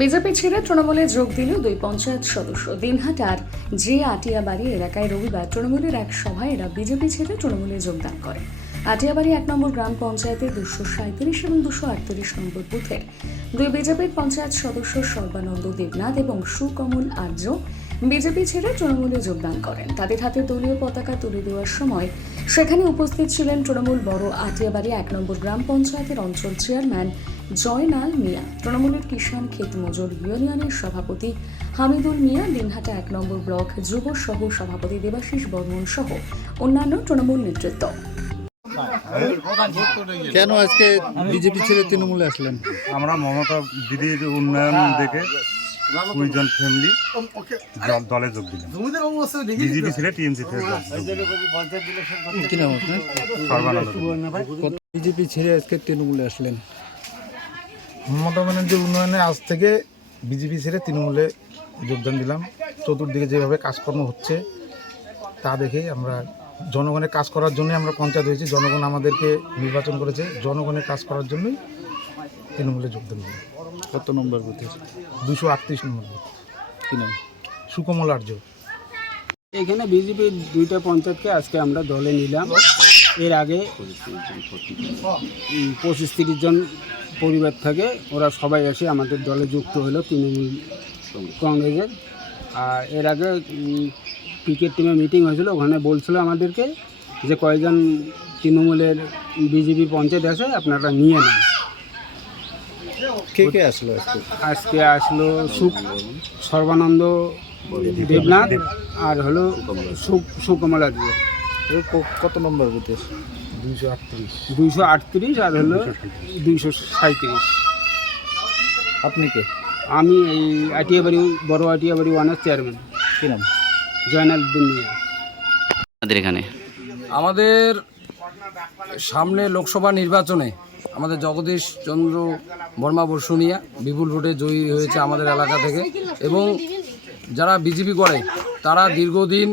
BJP ছেড়ে তৃণমূলে যোগ দিল দুই পঞ্চায়েত সদস্য। দিনহাটার যে আটিয়াবাড়ি এলাকায় রবিবার তৃণমূলের এক সভায় এরা বিজেপি ছেড়ে তৃণমূলে যোগদান করে। আটিয়াবাড়ি 1 নম্বর গ্রাম পঞ্চায়েতের 237 এবং 238 নম্বর বুথের দুই বিজেপির পঞ্চায়েত সদস্য সর্বানন্দ দেবনাথ এবং সুকমল আর্য বিজেপি ছেড়ে তৃণমূলে যোগদান করেন। তাদের হাতে দলীয় পতাকা তুলে দেওয়ার সময় সেখানে উপস্থিত ছিলেন তৃণমূল বড় আটিয়াবাড়ি 1 নম্বর গ্রাম পঞ্চায়েতের অঞ্চল চেয়ারম্যান জয়নাল মিয়া, তৃণমূলের কিষাণ ক্ষেত মজুর ইউনিয়নের সভাপতি হামিদুল মিয়া, দিনহাটা 1 নম্বর ব্লক যুব সহ সভাপতি দেবাশিস বর্মন সহ অন্যান্য তৃণমূল নেতৃত্ব। কেন আজকে বিজেপি ছেড়ে তৃণমূলে আসলেন? আমরা মমতা দিদির উন্নয়ন দেখে 2 জন ফ্যামিলি দলে যোগ দিলাম। বিজেপি ছেড়ে টিএমসি থেকে কি নাম আপনার? সর্বানন্দ। বিজেপি ছেড়ে আজকে তৃণমূলে আসলেন। মমতা ব্যানার্জির উন্নয়নে আজ থেকে বিজেপি ছেড়ে তৃণমূলে যোগদান দিলাম। চতুর্দিকে যেভাবে কাজকর্ম হচ্ছে তা দেখে আমরা জনগণের কাজ করার জন্য আমরা পঞ্চায়েত হয়েছি। জনগণ আমাদেরকে নির্বাচন করেছে, জনগণের কাজ করার জন্যই তৃণমূলে যোগদান দিলাম। কত নম্বর বুথে? 238 নম্বর বুথ। কি নাম? সুকমল আর্য। এখানে বিজেপির 2টা পঞ্চায়েতকে আজকে আমরা দলে নিলাম। এর আগে 25-30 জন পরিবার থেকে ওরা সবাই এসে আমাদের দলে যুক্ত হলো তৃণমূল কংগ্রেসের। আর এর আগে ক্রিকেট টিমের মিটিং হয়েছিল, ওখানে বলছিল আমাদেরকে যে কয়েকজন তৃণমূলের বিজেপি পঞ্চায়েত আছে আপনারা নিয়ে নেন। কে কে আসলো আজকে? আজকে আসলো সর্বানন্দ দেবনাথ আর হলো সুকমল আর্য। কত নম্বর বুথে? 238 আর হলো 237। আপনি কে? আমি এই আটিয়াবাড়ি বড় আটিয়াবাড়ি 1-এর চেয়ারম্যান। কি নাম? জয়নাল মিয়া। আমাদের এখানে আমাদের সামনে লোকসভা নির্বাচনে আমাদের জগদীশ চন্দ্র বর্মা বসুনিয়া বিপুল ভোটে জয়ী হয়েছে আমাদের এলাকা থেকে, এবং যারা বিজেপি করে তারা দীর্ঘদিন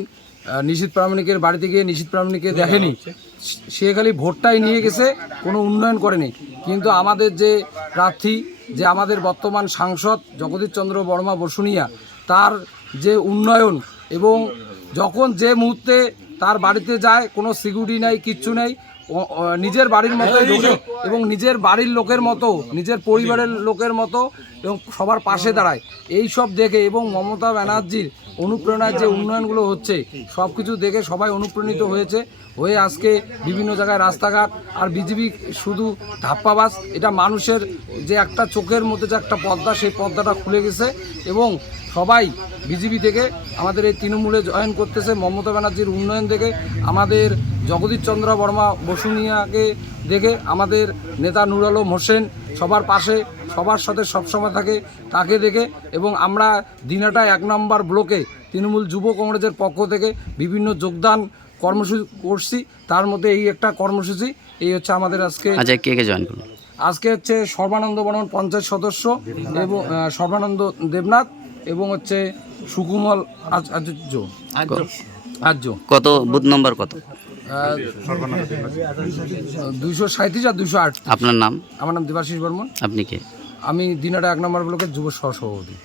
নিশীথ প্রামাণিকের বাড়িতে গিয়ে নিশীথ প্রামাণিককে দেখেনি, সে খালি ভোটটাই নিয়ে গেছে, কোনো উন্নয়ন করেনি। কিন্তু আমাদের যে প্রার্থী, যে আমাদের বর্তমান সাংসদ জগদীশ চন্দ্র বর্মা বসুনিয়া, তার যে উন্নয়ন এবং যখন যে মুহূর্তে তার বাড়িতে যায় কোনো সিকিউরিটি নাই, কিচ্ছু নেই, নিজের বাড়ির মতো ঢোকে এবং নিজের বাড়ির লোকের মতো, নিজের পরিবারের লোকের মতো এবং সবার পাশে দাঁড়ায়। এই সব দেখে এবং মমতা ব্যানার্জির অনুপ্রেরণায় যে উন্নয়নগুলো হচ্ছে সব কিছু দেখে সবাই অনুপ্রাণিত হয়ে আজকে বিভিন্ন জায়গায় রাস্তাঘাট আর বিজেপি শুধু ধাপ্পাবাজ, এটা মানুষের যে একটা চোখের মধ্যে যে একটা পর্দা, সেই পর্দাটা খুলে গেছে এবং সবাই বিজেপি থেকে আমাদের এই তৃণমূলে জয়েন করতেছে। মমতা ব্যানার্জির উন্নয়ন দেখে, আমাদের জগদীশ চন্দ্র বর্মা বসুনিয়াকে দেখে, আমাদের নেতা নুর আলম হোসেন সবার পাশে সবার সাথে সবসময় থাকে তাকে দেখে, এবং আমরা দিনহাটা 1 নম্বর ব্লকে তৃণমূল যুব কংগ্রেসের পক্ষ থেকে বিভিন্ন যোগদান কর্মসূচি করছি। তার মধ্যে এই একটা কর্মসূচি, এই হচ্ছে আমাদের আজকে। আচ্ছা, কে কে জয়েন করলো? আজকে হচ্ছে সর্বানন্দ বর্মন পঞ্চায়েত সদস্য এবং সর্বানন্দ দেবনাথ এবং হচ্ছে সুকুমল আর্য। কত বুথ নম্বর কত? 237 আর 208। আপনার নাম? আমার নাম দেবাশিস বর্মন। আপনি কে? আমি দিনহাটা 1 নম্বর ব্লকের যুব সহসভাপতি।